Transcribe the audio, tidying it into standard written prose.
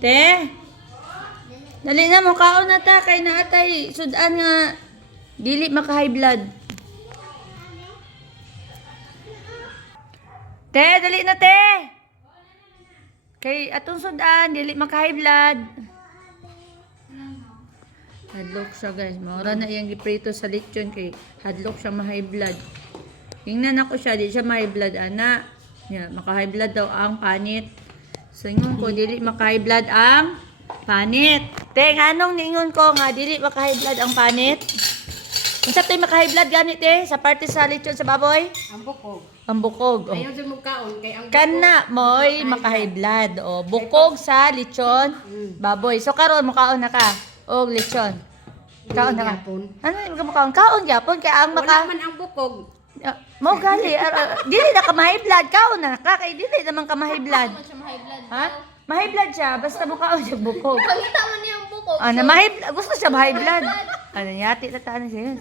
Te, dali na mo kaon na ta kay naatay sudan nga dili maka high blood. Te, dali na te. Kay atong sudan dili maka high blood. Hadlok siya guys. Maura na iyang giprito sa lechon kay hadlok siya ma-high blood. Tingnan ako siya, di siya ma-high blood ana. Yeah, maka-high blood daw ang panit. So ingon ko dili maka-high blood ang panit. Te, anong ningon ko nga dili maka-high blood ang panit? Unsa tay maka-high blood gani te sa parte sa lechon sa baboy? Ang bukog. Ang bukog. Oh. Ayaw sa mugkaon kay ang Kana moy maka-high blood. O bukog sa lechon baboy. So karon mukaon na ka og lechon. Kaon na ka. Ano yung mukaon? Kaon gyapon kay ang wala maka man ang bukog. mo gali dili na ka ma-high blood kaon na ka kay dili naman ka ma-high blood. Ha? Ma-high blood siya basta mukaon siya bukog. Pangita man niyang bukog. Ano ma-high gusto siya ma-high blood. Ano yati ta siya.